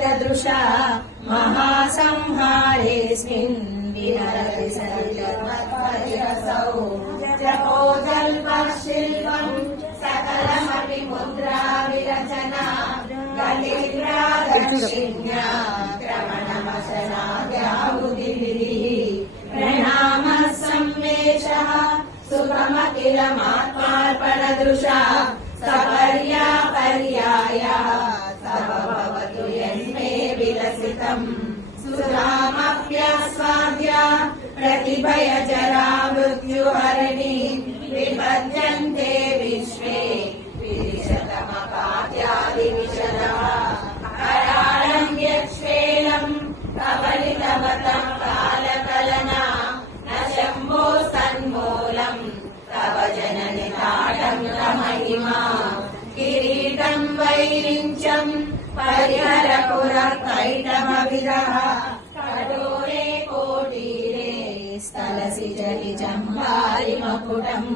गतदृशा महासंहारेऽस्मिन् विहरति सरितवत्परिहसौ जपोजल्पः शिल्पम् सकलमपि मुद्रा विरचना गतिर्रादक्षिण्या क्रमणमशनाद्याहुतिभिः प्रणामः संवेशः सुखमखिलमात्मार्पणदृशा सपर्यापर्यायः तव भवतु यन्मे विलसितम् सुरामप्यस्वाद्या प्रतिभयजरा मृत्युहरिणी विपद्यन्ते विश्वे विदिशतमकाद्यादिविशदः कराळम् यक्ष्वेलम् कवलितवतम् कालकलना न शम्भो सन्मूलम् तव जननि ताडङ्गमहिमा किरीटम् वैरिञ्चम् परिहरपुरकैटमविदः कठोरे कोटीरे स्थलसि जनिजम् वारिमकुटम्